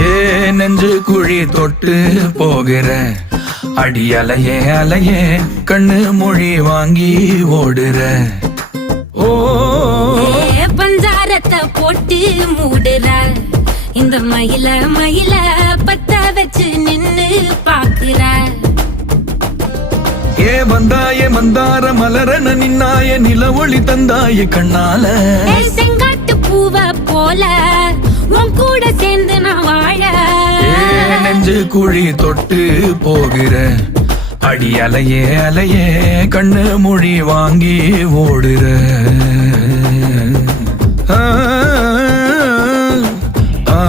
ஏ நெஞ்சு குழி தொட்டு போகிற அடி அலையே அலையே கண்ணு மொழி வாங்கி ஓடுற. ஓ பஞ்சாரத்தை போட்டு மூடுற இந்த மயில மயில பத்த வச்சு நின்னு பாக்குற. ஏ வந்தாய மந்தார மலரன நின்னாய நில ஒளி தந்தாய கண்ணால. செங்காட்டு பூவ போல உன் கூட சேர்ந்து நான் வாழ. நெஞ்சு குழி தொட்டு போகிற அடி அலையே அலையே கண்ணு மொழி வாங்கி ஓடுற. ஆ ஆ